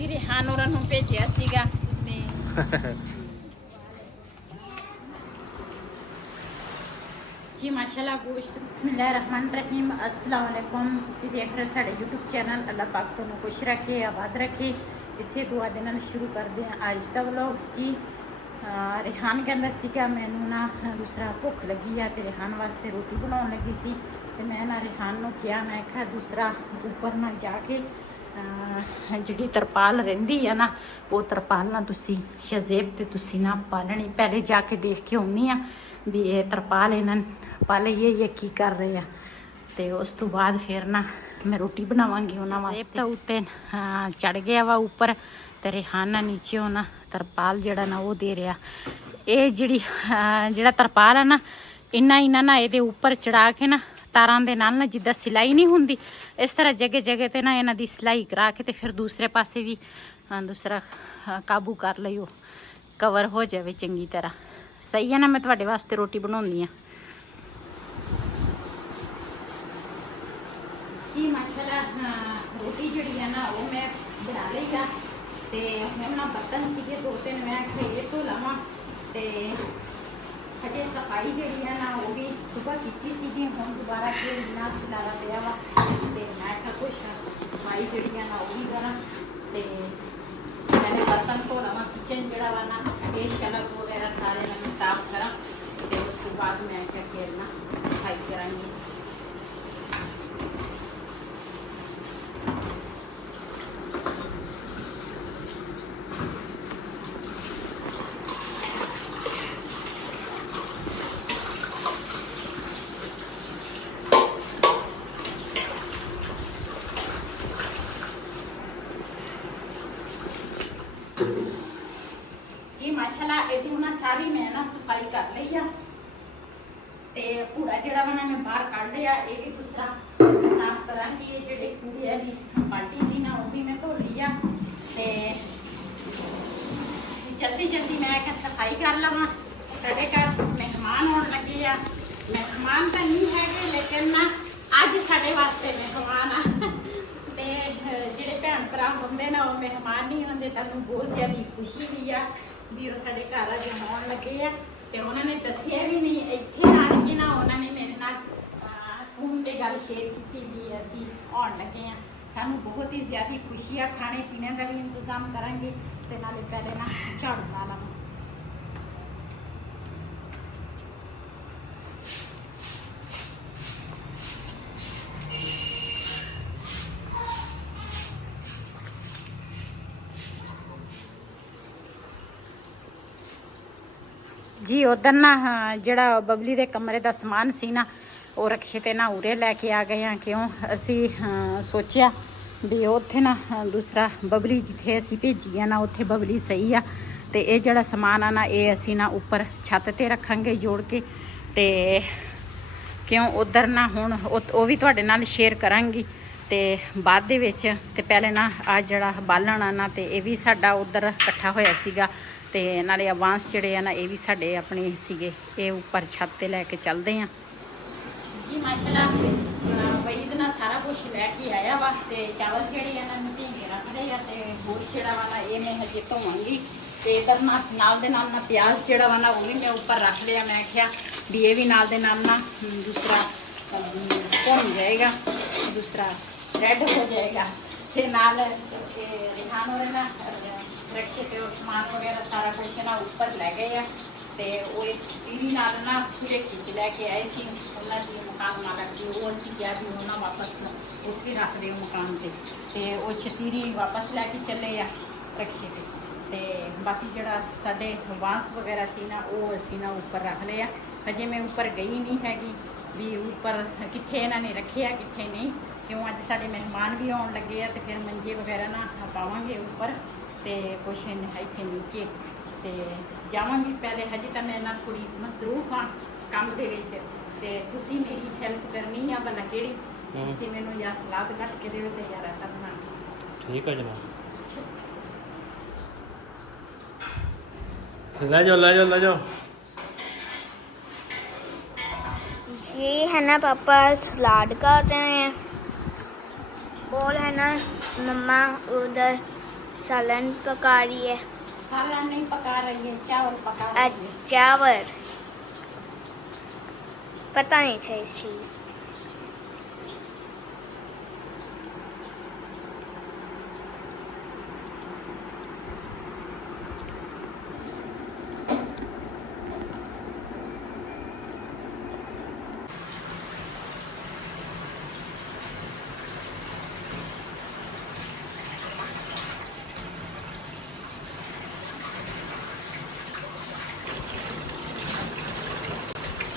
जी रेहान होरां नूं भेजिया सीगा ते जी माशाल्लाह गोश्त बिस्मिल्लाहिर्रहमानिर्रहीम अस्सलाम वालेकुम। तुसीं देख रहे हो साडे यूट्यूब चैनल। अल्लाह पाक तुहानूं खुश रखे आबाद रखे। इसे दुआ दे नाल शुरू करते हैं अज दा व्लॉग जी। रेहान कहंदा सीगा मैनूं ना दूसरा भुख लगी है ते रेहान वास्ते रोटी बनाउण लगी सी ते मैं ना रेहान नूं कहा मैं कहा दूसरा उपर ना जाके जिहड़ी तरपाल रहिंदी है ना वो तरपाल ना तुसीं शज़ेब ते तुसीं ना पालणी। पहले जाके देख के आउणी आ भी ये तरपाल इन्हां पाले ये की कर रहे हैं तो उस तो बाद फिर ना मैं रोटी बनावांगी उन्हां वास्ते। तो उत्ते चढ़ गया वा ऊपर ते रेहान ना नीचे होना तरपाल जिहड़ा ना वो दे रहा। ये जिहड़ा तरपाल है ना इन्ना ना ये ऊपर चढ़ा के ना तारां दे नाल ना जिद्दां सिलाई नहीं हुंदी इस तरह जगह जगह ते ना इन्हां दी सिलाई करा के ते फिर दूसरे पासे भी दूसरा काबू कर लियो कवर हो जाए चंगी तरह। सही है ना। मैं तुहाडे वास्ते रोटी बनाउंदी आ जी माशाल्लाह। रोटी जिहड़ी है ना वो मैं बना लई आ ते हुण ना बर्तन सीगे दो तीन मैं आखे ये धो लवां ते हजे सफाई जिहड़ी है ना वो भी सुबह कीती सीगी हुण दोबारा फिर इन्ना खिलारा पिया वा ते मैं आखा कुछ सफाई जिहड़ी है ना वो भी करां ते पहले बर्तन धो लवां। किचन जिहड़ा वा ना ये शलफ वगैरह सारे मैं साफ करां ते उस तो बाद मैं आखा फिर ना सफाई करांगी। जी माशाल्लाह इधरों ना सारी मैं ना सफाई कर ली आ ते कूड़ा जिहड़ा वा ना मैं बाहर कढ लिया। ये भी दूसरा साफ करांगी। ये जिहड़े कूड़े दी बाल्टी सी ना वो भी मैं धो ली आ ते जल्दी जल्दी मैं क्या सफाई कर लवां। साडे घर मेहमान आउण लगे आ। मेहमान तो नहीं है लेकिन ना अज साडे वास्ते मेहमान आ ते जिहड़े भैन भरा होंदे ना वो मेहमान नहीं होंदे। सानूं बहुत ज़्यादा खुशी भी आ भी वो साडे घर अज आउण लगे आ ते उन्होंने दस्सिया भी नहीं इत्थे आण के ना उन्होंने मेरे नाल फोन ते गल शेयर की भी असीं आउण लगे आ। सानूं बहुत ही ज़्यादा खुशी आ। खाने पीने का भी इंतजाम करांगे ते नाले पहले ना झाड़ू ला लवां। जी उधर ना जिहड़ा बबली दे कमरे दा समान सी ना वो रक्शे ते ना उरे लैके आ गए हैं। क्यों असी सोचिया भी उत्थे ना दूसरा बबली जिथे असी भेजी है ना उत्थे बबली सही आ ते ये जिहड़ा समान आ ना ये असी ना उपर छत ते रखांगे जोड़ के ते क्यों उधर ना हुण वो भी तुहाडे नाल शेयर करांगी ते बाद दे विच ते पहले ना आ जिहड़ा बालण आ ना ते ये भी साडा उधर इकट्ठा होया सीगा ते नाले अवांस जिहड़े आ ना ये भी साडे अपने सीगे ये उपर छत ते लैके चलदे आ जी माशाल्लाह। वहीद ना सारा कुछ लैके आया वा ते चावल जिहड़े आ ना मैं भीगे रख रहे आ ते गोश्त जिहड़ा वा ना ये मैं हजे धोवांगी ते इधर ना नाल दे नाल ना प्याज जिहड़ा वा ना वो भी मैं उपर रख लिया। मैं आख्या भी ये भी नाल दे नाल ना दूसरा भुन जाएगा दूसरा रेड हो जाएगा फिर नाल रेहान होरे ना रक्शे ते सामान वगैरह सारा कुछ ना उपर लै गए आ ते वो एक छतीरी नाल ना पूरे खिच लैके आए सी उन्हां दी मकान मालक दी वो असीं कहा भी उन्हां वापस उत्थे रख दिओ मकान ते वो छतीरी वापस लैके चले आ रक्शे ते बाकी जिहड़ा साडे बांस वगैरह सी ना वो असीं ना उपर रख लिया। हजे मैं उपर गई नहीं हैगी भी उपर कित्थे इन्हां ने रखे आ कित्थे नहीं। क्यों अज साडे मेहमान भी आउण लगे आ ते फिर मंजे वगैरह ना पावांगे उपर ते कुछ इत्थे नीचे ते जावांगी। पहले हजे तो मैं ना थोड़ी मसरूफ हाँ काम दे विच ते तुसीं मेरी हेल्प करनी है भला किहड़ी तुसीं मैनूं या सलाद कट के दिओ ते या रायता बना। ठीक है जनाब ले जाओ ले जाओ ले जाओ जी है ना पापा सलाद काट रहे हैं और है ना मम्मा उधर सालन पका रही है सालन नहीं पका रही है, चावल पका रही है। चावल पता नहीं था इसी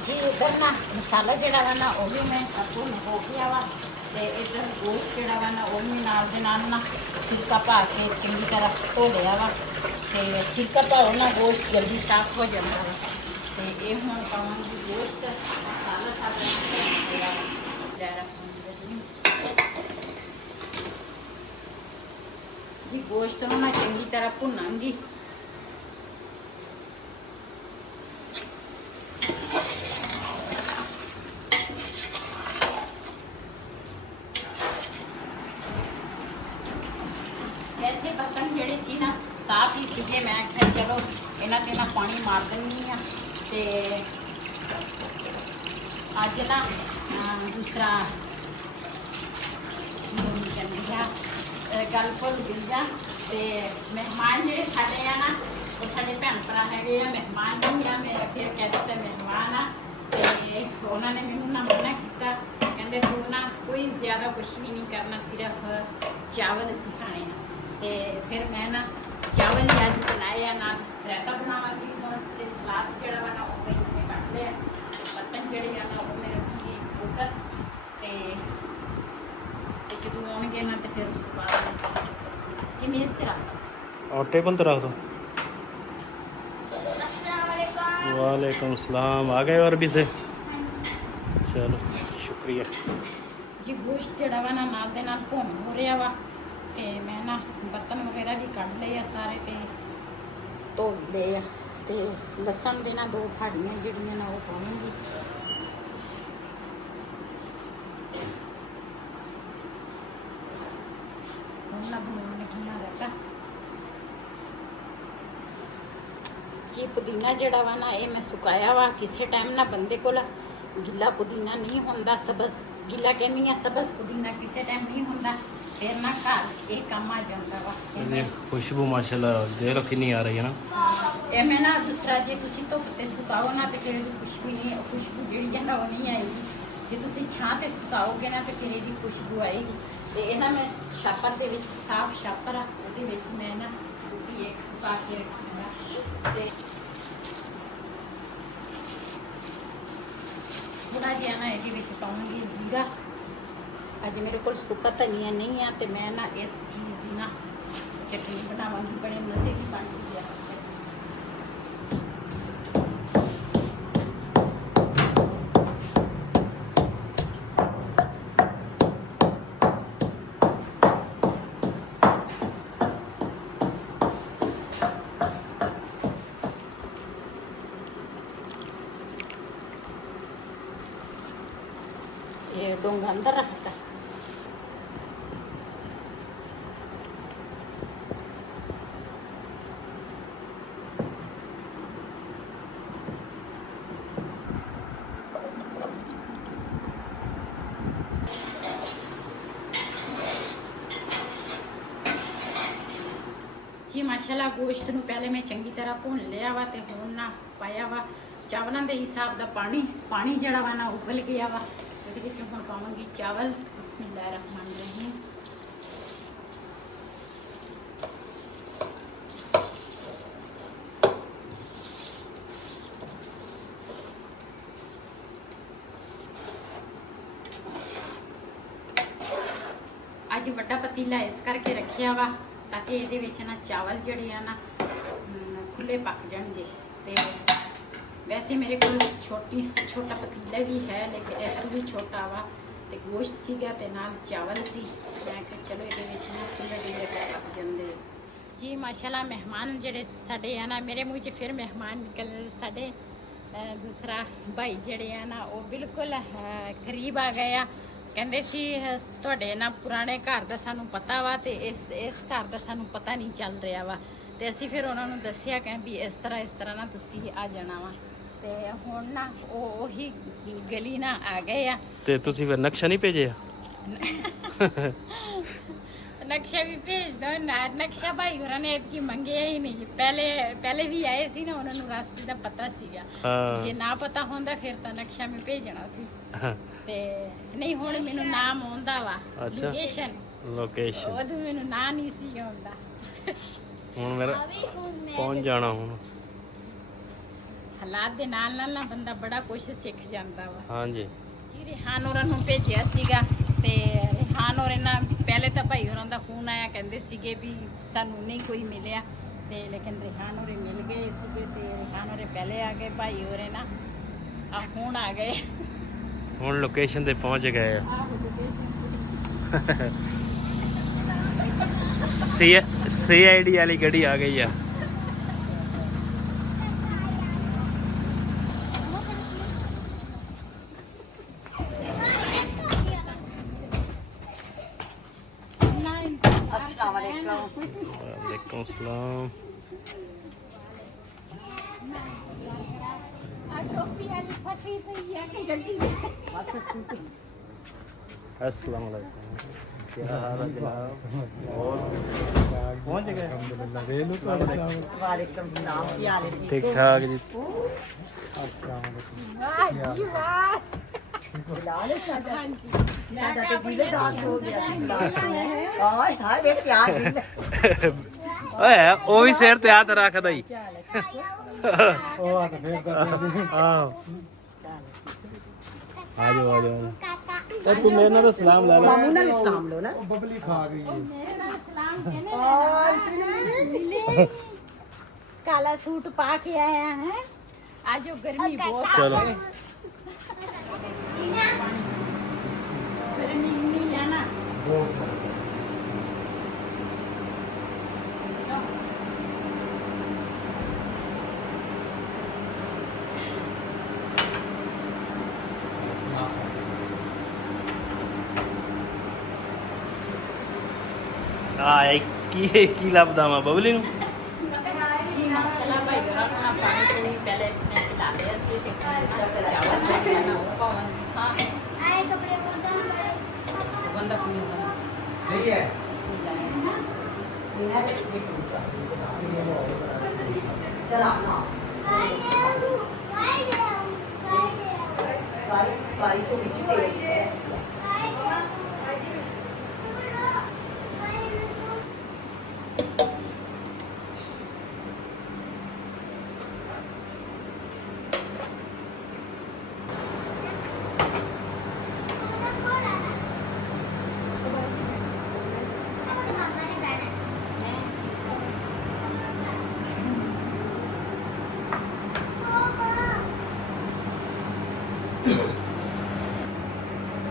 जी इधर ना मसाला जड़ा वा ना वो भी मैं भुन हो गया वा ते इधर गोश्त जड़ा वा ना वो भी नाल दे नाल ना सिरका पा के चंगी तरह धो लिया वा ते सिरका पाओ ना गोश्त जल्दी साफ हो जाता वा ते ये हुण पावांगी गोश्त मसाला सारा जी गोश्त नूं ना चंगी तरह भुनांगी। ऐसे बर्तन ਜਿਹੜੇ ਸੀ ਨਾ ਸਾਫ਼ ਹੀ ਸੀਗੇ, ਮੈਂ ਆਖਿਆ ਚਲੋ ਇਹਨਾਂ ਤੇ ਨਾ ਪਾਣੀ ਮਾਰ ਦਿੰਦੀ ਆ ਤੇ ਅੱਜ ਨਾ ਦੂਸਰਾ ਗੱਲ ਭੁੱਲ ਗਈ ਜਾਂ ਤੇ ਮਹਿਮਾਨ ਜਿਹੜੇ ਸਾਡੇ ਆ ਨਾ ਉਹ ਸਾਡੇ ਭੈਣ ਭਰਾ ਹੈਗੇ ਆ, ਮਹਿਮਾਨ ਨਹੀਂ ਆ, ਮੈਂ ਫਿਰ ਕਹਿ ਦਿੱਤਾ ਮਹਿਮਾਨ ਆ ਤੇ ਉਹਨਾਂ ਨੇ ਮੈਨੂੰ ਨਾ ਮਨਾ ਕੀਤਾ, ਕਹਿੰਦੇ ਤੂੰ ਨਾ ਕੋਈ ਜ਼ਿਆਦਾ ਕੁਛ ਵੀ ਨਹੀਂ ਕਰਨਾ, ਸਿਰਫ ਚਾਵਲ ਅਸੀਂ ਖਾਣੇ ਆ। ਤੇ ਫਿਰ ਮੈਂ ਨਾ ਚਾਵਲ ਹੀ ਅੱਜ ਬਣਾਏ ਆ, ਨਾਲ ਰਾਇਤਾ ਬਣਾਵਾਂਗੀ ਹੁਣ ਤੇ ਸਲਾਦ ਜਿਹੜਾ ਵਾ ਨਾ ਉਹ ਮੈਂ ਕੱਟ ਲਿਆ, ਬਰਤਨ ਜਿਹੜੇ ਆ ਨਾ ਉਹ ਮੈਂ ਰੱਖੂਗੀ ਉੱਧਰ ਤੇ ਜਦੋਂ ਆਉਣਗੇ ਨਾ ਤੇ ਫਿਰ ਉਸ ਤੋਂ ਬਾਅਦ ਇਹ ਮੇਜ਼ ਤੇ ਰੱਖ और टेबल तो रख दो। अस्सलाम वालेकुम वालेकुम सलाम। आ गए अरबी से? चलो शुक्रिया ਜੀ। ਗੋਸ਼ਤ ਜਿਹੜਾ ਵਾ ਨਾ ਨਾਲ ਦੇ ਨਾਲ ਭੁੰਨ ਹੋ ਰਿਹਾ ਵਾ ਤੇ ਮੈਂ ਨਾ ਬਰਤਨ ਵਗੈਰਾ ਵੀ ਕੱਢ ਲਏ ਆ ਸਾਰੇ ਤੇ ਧੋ ਵੀ ਲਏ ਆ ਤੇ ਲਸਣ ਦੇ ਨਾ 2 ਫਾੜੀਆਂ ਜਿਹੜੀਆਂ ਨਾ ਉਹ ਪਾਵਾਂਗੀ। ਹੁਣ ਨਾ ਬਣਾਉਣ ਲੱਗੀ ਨਾ ਰਹਿਤਾ ਜੀ। ਪੁਦੀਨਾ ਜਿਹੜਾ ਵਾ ਨਾ ਇਹ ਮੈਂ ਸੁਕਾਇਆ ਵਾ, ਕਿਸੇ ਟਾਈਮ ਨਾ ਬੰਦੇ ਕੋਲ ਗਿੱਲਾ ਪੁਦੀਨਾ ਨਹੀਂ ਹੁੰਦਾ, ਸਬਜ਼ ਗਿੱਲਾ ਕਹਿੰਦੀ ਆ, ਸਬਜ਼ ਪੁਦੀਨਾ ਕਿਸੇ ਟਾਈਮ ਨਹੀਂ ਹੁੰਦਾ, ਫਿਰ ਨਾ ਘਰ ਇਹ ਕੰਮ ਆ ਜਾਂਦਾ ਵਾ। ये खुशबू माशाल्लाह देख लो कितनी आ रही है ना। ਐਵੇਂ ਨਾ ਦੂਸਰਾ ਜੇ ਤੁਸੀਂ ਧੁੱਪ ਤੇ ਸੁਕਾਓ ਨਾ ਤੇ ਫਿਰ ਇਹਦੀ ਖੁਸ਼ਬੂ ਨਹੀਂ, ਖੁਸ਼ਬੂ ਜਿਹੜੀ ਹੈ ਨਾ ਉਹ ਨਹੀਂ ਆਏਗੀ। ਜੇ ਤੁਸੀਂ ਛਾਂ ਤੇ ਸੁਕਾਓਗੇ ਨਾ ਤੇ ਫਿਰ ਇਹਦੀ ਖੁਸ਼ਬੂ ਆਏਗੀ। ਤੇ ਇਹ ਨਾ ਮੈਂ ਛਾਪਰ ਦੇ ਵਿੱਚ, ਸਾਫ਼ ਛਾਪਰ ਆ, ਉਹਦੇ ਵਿੱਚ ਮੈਂ ਨਾ ਰੋਟੀ ਇੱਕ ਸੁਕਾ ਕੇ ਰੱਖੂੰਗਾ ਤੇ ਥੋੜ੍ਹਾ ਜਿਹਾ ਨਾ ਇਹਦੇ ਵਿੱਚ ਪਾਵਾਂਗੀ ਜ਼ੀਰਾ। ਅੱਜ ਮੇਰੇ ਕੋਲ ਸੁੱਕਾ ਧਨੀਆ ਨਹੀਂ ਆ ਤੇ ਮੈਂ ਨਾ ਇਸ ਚੀਜ਼ ਦੀ ਨਾ ਚਟਨੀ ਬਣਾਵਾਂਗੀ, ਬੜੇ ਮਜ਼ੇ ਦੀ ਬਣਦੀ ਆ। ये डोंगा अंदर रखता जी। माशाल्लाह गोश्त ਨੂੰ ਪਹਿਲੇ ਮੈਂ ਚੰਗੀ ਤਰ੍ਹਾਂ ਭੁੰਨ ਲਿਆ ਵਾ ਤੇ ਹੁਣ ਨਾ ਪਾਇਆ ਵਾ ਚਾਵਲਾਂ ਦੇ ਹਿਸਾਬ ਦਾ ਪਾਣੀ ਜਿਹੜਾ ਵਾ ਨਾ ਉਬਲ ਗਿਆ ਵਾ। ਉਹਦੇ ਵਿੱਚ ਹੁਣ ਪਾਵਾਂਗੀ ਚਾਵਲ। ਬਿਸਮਿਲ੍ਲਾਹਿਰ ਰਹਿਮਾਨਿਰ ਰਹੀਮ। ਅੱਜ ਵੱਡਾ ਪਤੀਲਾ ਇਸ ਕਰਕੇ ਰੱਖਿਆ ਵਾ ਤਾਂ ਕਿ ਇਹਦੇ ਵਿੱਚ ਨਾ ਚਾਵਲ ਜਿਹੜੇ ਆ ਨਾ ਖੁੱਲੇ ਪੱਕ ਜਾਣਗੇ। ਤੇ ਵੈਸੇ ਮੇਰੇ ਕੋਲ ਛੋਟਾ ਪਤੀਲਾ ਵੀ ਹੈ, ਲੇਕਿਨ ਇਸ ਤੋਂ ਵੀ ਛੋਟਾ ਵਾ ਤੇ ਗੋਸ਼ਤ ਸੀਗਾ ਤੇ ਨਾਲ ਚਾਵਲ ਸੀ। ਮੈਂ ਕਿਹਾ ਚਲੋ ਇਹਦੇ ਵਿੱਚ ਨਾ ਖੁੱਲੇ ਪੱਕ ਜਾਂਦੇ ਜੀ। ਮਾਸ਼ਾਅੱਲਾ ਮਹਿਮਾਨ ਜਿਹੜੇ ਸਾਡੇ ਆ ਨਾ, ਮੇਰੇ ਮੂੰਹ 'ਚ ਫਿਰ ਮਹਿਮਾਨ ਨਿਕਲ ਸਾਡੇ ਦੂਸਰਾ ਭਾਈ ਜਿਹੜੇ ਆ ਨਾ ਉਹ ਬਿਲਕੁਲ ਕਰੀਬ ਆ ਗਏ ਆ। ਕਹਿੰਦੇ ਸੀ ਤੁਹਾਡੇ ਨਾ ਪੁਰਾਣੇ ਘਰ ਦਾ ਸਾਨੂੰ ਪਤਾ ਵਾ ਤੇ ਇਸ ਘਰ ਦਾ ਸਾਨੂੰ ਪਤਾ ਨਹੀਂ ਚੱਲ ਰਿਹਾ ਵਾ। ਤੇ ਅਸੀਂ ਫਿਰ ਉਹਨਾਂ ਨੂੰ ਦੱਸਿਆ ਕਿ ਵੀ ਇਸ ਤਰ੍ਹਾਂ ਨਾ ਤੁਸੀਂ ਆ ਜਾਣਾ ਵਾ। ਤੇ ਹੁਣ ਨਾ ਉਹੀ ਗਲੀ ਨਾ ਆ ਗਏ ਆ। ਤੇ ਤੁਸੀਂ ਫਿਰ ਨਕਸ਼ਾ ਨਹੀਂ ਭੇਜਿਆ? ਨਕਸ਼ਾ ਵੀ ਭੇਜ ਦੋ ਨਾ। ਨਕਸ਼ਾ ਭਾਈ ਹੋਰਾਂ ਨੇ ਇਤਕੀ ਮੰਗਿਆ ਹੀ ਨਹੀਂ। ਪਹਿਲੇ ਵੀ ਆਏ ਸੀ ਨਾ, ਉਹਨਾਂ ਨੂੰ ਰਸਤੇ ਦਾ ਪਤਾ ਸੀਗਾ। ਜੇ ਨਾ ਪਤਾ ਹੁੰਦਾ ਫਿਰ ਤਾਂ ਨਕਸ਼ਾ ਮੈਂ ਭੇਜਣਾ ਸੀ। ਤੇ ਨਹੀਂ ਹੁਣ ਮੈਨੂੰ ਨਾਮ ਆਉਂਦਾ ਵਾ। ਲੋਕੇਸ਼ਨ ਉਦੋਂ ਮੈਨੂੰ ਨਾਂ ਨਹੀਂ ਸੀ ਆਉਂਦਾ। ਹੁਣ ਮੇਰਾ ਪਹੁੰਚ ਜਾਣਾ। ਹੁਣ ਹਾਲਾਤ ਦੇ ਨਾਲ ਨਾਲ ਨਾ ਬੰਦਾ ਬੜਾ ਕੁਝ ਸਿੱਖ ਜਾਂਦਾ ਵਾ। ਹਾਂਜੀ ਜੀ ਰਿਹਾਨ ਹੋਰਾਂ ਨੂੰ ਭੇਜਿਆ ਸੀਗਾ ਤੇ ਰਿਹਾਨ ਹੋਰਾਂ ਨਾਲ ਪਹਿਲੇ ਤਾਂ ਭਾਈ ਹੋਰਾਂ ਦਾ ਫੋਨ ਆਇਆ, ਕਹਿੰਦੇ ਸੀਗੇ ਵੀ ਸਾਨੂੰ ਨਹੀਂ ਕੋਈ ਮਿਲਿਆ ਤੇ ਲੇਕਿਨ ਰਿਹਾਨ ਹੋਰੇ ਮਿਲ ਗਏ ਸੀਗੇ ਤੇ ਰਿਹਾਨ ਹੋਰੇ ਪਹਿਲੇ ਆ ਗਏ, ਭਾਈ ਹੋਰੇ ਨਾ ਹੁਣ ਆ ਗਏ। ਹੁਣ ਲੋਕੇਸ਼ਨ ਤੇ ਪਹੁੰਚ ਗਏ ਆ। CID ਵਾਲੀ ਗੱਡੀ ਆ ਗਈ ਆ। वालेकुम सलाम। अस्सलाम वालेकुम। क्या हाल है जनाब? और पहुंच गए? वालेकुम सलाम। की हाल है जी? ठीक ठाक जी। बिलाल है सादा। सादा तो दिल दास हो गया बिलाल। हाय हाय वे प्यार दिल। ओए ओ भी सिर ते हाथ रखदा ही। ओ आ तो फिर हां आ जाओ। तो तुम मेरे नाल सलाम ला लो। मामू ना सलाम लो ना। बबली खा गई है। मेरा सलाम कहने काला सूट पा के आया है। आज गर्मी बहुत चलो गर्मी नहीं है ना। की ਲੱਭਦਾ ਵਾ ਬਬਲੀ ਨੂੰ। जी माशाल्लाह भाई गरम ना पानी पूरी पहले मैं खिला दिया सी ते चावल चाहिए ना वो पाऊंगी। हां आए कपड़े बंदा कोई नहीं है। चल अपना बारी को बीच दे।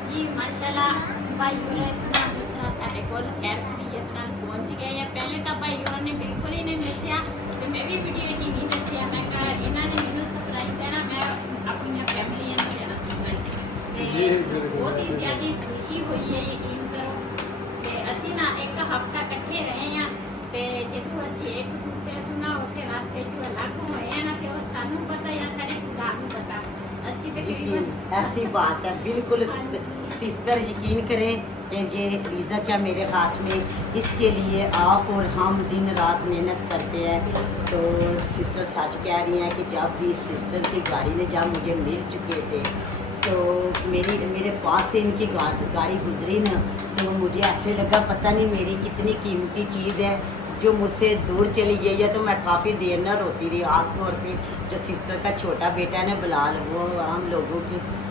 जी माशाल्लाह भाई होरे इतना दूसरा साडे कोल कैफियत नाल पहुंच गए हैं। पहले तो भाई होरां ने बिल्कुल ही नहीं दस्या ते मैं भी वीडियो च नहीं दस्या। मैं कहा इन्हां ने मैनूं सरप्राइज देना, मैं अपनी फैमिली ਨੂੰ ਦੇਣਾ सरप्राइज। जी बहुत ही ज्यादा खुशी हुई है, यकीन करो। ਤੇ ਅਸੀਂ ਨਾ ਇੱਕ ਹਫਤਾ ਇਕੱਠੇ ਰਹੇ ਆ ਤੇ ਜਦੋਂ ਅਸੀਂ ਇੱਕ ਦੂਸਰੇ ਤੋਂ ਨਾ ਉੱਥੇ ਰਾਸਤੇ 'ਚ ਅਲੱਗ ਹੋਏ ਆ ਨਾ ਤੇ ਉਹ ਸਾਨੂੰ ਪਤਾ ਜਾਂ ਸਾਡੇ ਖੁਦਾ ਨੂੰ ਪਤਾ। ਅਸੀਂ ਤਕਰੀਬਨ ऐसी बात है बिल्कुल सिस्टर, यकीन करें कि ये वीज़ा क्या मेरे हाथ में इसके लिए आप और हम दिन रात मेहनत करते हैं। तो सिस्टर सच कह रही हैं कि जब भी सिस्टर की गाड़ी ने जब मुझे मिल चुके थे तो मेरे पास से इनकी गाड़ी गुजरी ना तो मुझे ऐसे लगा पता नहीं मेरी कितनी कीमती चीज़ है जो मुझसे दूर चली गई है। तो मैं काफ़ी देर ना रोती रही। आसतौर पे जो सिस्टर का छोटा बेटा है ना बिलाल, वो हम लोगों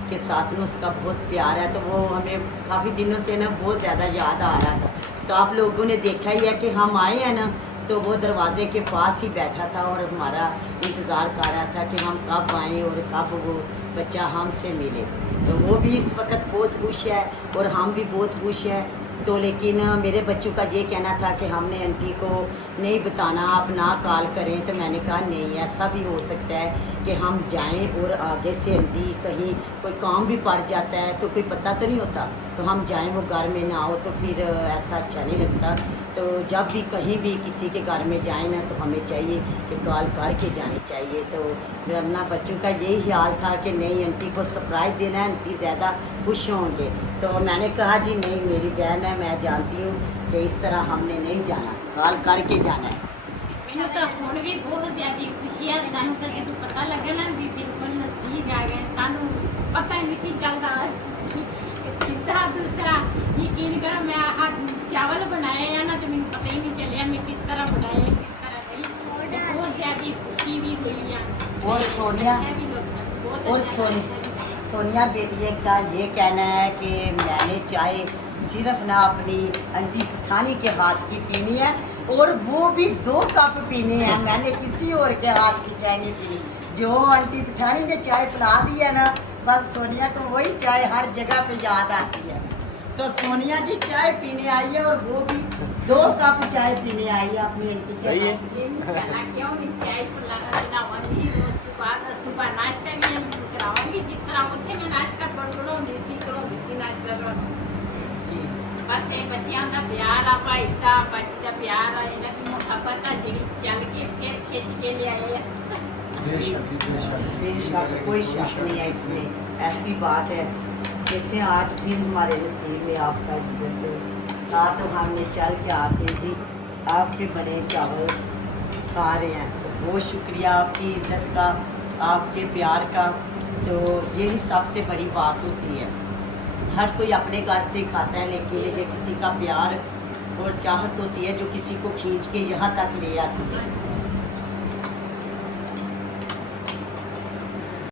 के साथ में उसका बहुत प्यार है तो वो हमें काफ़ी दिनों से ना बहुत ज़्यादा याद आ रहा था। तो आप लोगों ने देखा ही है कि हम आए हैं ना तो वो दरवाजे के पास ही बैठा था और हमारा इंतज़ार कर रहा था कि हम कब आएँ और कब वो बच्चा हमसे मिले। तो वो भी इस वक्त बहुत खुश है और हम भी बहुत खुश हैं तो लेकिन मेरे बच्चों का ये कहना था कि हमने आंटी को नहीं बताना, आप ना कॉल करें। तो मैंने कहा नहीं, ऐसा भी हो सकता है कि हम जाएं और आगे से आंटी कहीं कोई काम भी पड़ जाता है तो कोई पता तो नहीं होता, तो हम जाएं वो घर में ना हो तो फिर ऐसा अच्छा नहीं लगता। तो जब भी कहीं भी किसी के घर में जाएं ना तो हमें चाहिए कि कॉल करके जानी चाहिए। तो वरना बच्चों का यही ख्याल था कि नहीं आंटी को सरप्राइज़ देना है, आंटी ज़्यादा खुश होंगे। तो मैंने कहा जी नहीं, मेरी बहन है, मैं जानती हूँ कि इस तरह हमने नहीं जाना, कॉल करके जाना है। ਮੈਨੂੰ ਤਾਂ ਹੁਣ ਵੀ ਬਹੁਤ ਜ਼ਿਆਦਾ ਖੁਸ਼ੀ ਹੈ। ਸਾਨੂੰ ਤਾਂ ਜਦੋਂ ਪਤਾ ਲੱਗਾ ਨਾ ਵੀ ਬਿਲਕੁਲ ਨਜ਼ਦੀਕ ਆ ਗਏ, ਸਾਨੂੰ ਪਤਾ ਹੀ ਨਹੀਂ ਸੀ ਚੱਲਦਾ ਕਿੱਦਾਂ। ਦੂਸਰਾ ਯਕੀਨ ਕਰੋ, ਮੈਂ ਆਹ ਚਾਵਲ ਬਣਾਏ ਆ ਨਾ ਤੇ ਮੈਨੂੰ ਪਤਾ ਹੀ ਨਹੀਂ ਚੱਲਿਆ ਮੈਂ ਕਿਸ ਤਰ੍ਹਾਂ ਬਣਾਏ ਕਿਸ ਤਰ੍ਹਾਂ ਨਹੀਂ। ਤੇ ਬਹੁਤ ਜ਼ਿਆਦਾ ਖੁਸ਼ੀ ਵੀ ਹੋਈ ਆ। और सोनिया अच्छा भी लगता, बहुत और अच्छा सोनिया लगता है। सोनिया बेटिए का ये कहना है कि मैंने चाय सिर्फ ना अपनी आंटी पठानी के हाथ की पीनी है और वो भी 2 कप पीनी है, मैंने किसी और के हाथ की चाय नहीं पीनी। जो आंटी पठानी ने चाय पिला दी है ना, बस सोनिया को वही चाय हर जगह पे याद आती है। तो सोनिया जी चाय पीने आई है और वो भी 2 कप चाय पीने आई है अपनी आंटी के सही है। हाथ। इंशाल्लाह क्यों नहीं, चाय पिलाना बनावांगी, ਉਸ ਤੋਂ ਬਾਅਦ ਸੁਬਹ ਨਾਸ਼ਤਾ ਵੀ ਕਰਾਵਾਂਗੀ। ਜਿਸ ਤਰ੍ਹਾਂ ਉੱਥੇ ਮੈਂ ਨਾਸ਼ਤਾ ਬਣਾਉਂਦੀ ਸੀ ਨਾਸ਼ਤਾ ਕਰਾਉਂਦੀ। जी ਬਸ ਇਹ ਬੱਚਿਆਂ ਦਾ ਪਿਆਰ ਆ, ਭਾਈ ਦਾ ਬੱਚੀ ਦਾ ਪਿਆਰ ਆ, ਇਹਨਾਂ ਦੀ ਮੁਹੱਬਤ ਆ ਜਿਹੜੀ ਚੱਲ ਕੇ ਫਿਰ ਖਿੱਚ ਕੇ ਲਿਆਏ ਆ। बेशक कोई शक नहीं है इसमें, ऐसी बात है। देखते हैं आज दिन हमारे नसीब में आपका इज्जत था तो हमने चल के आके जी आपके बने चावल खा रहे हैं। तो बहुत शुक्रिया आपकी इज्जत का, आपके प्यार का। तो यही सबसे बड़ी बात होती है। हर कोई अपने घर से खाता है, लेकिन ये किसी का प्यार और चाहत होती है जो किसी को खींच के यहाँ तक ले आती है।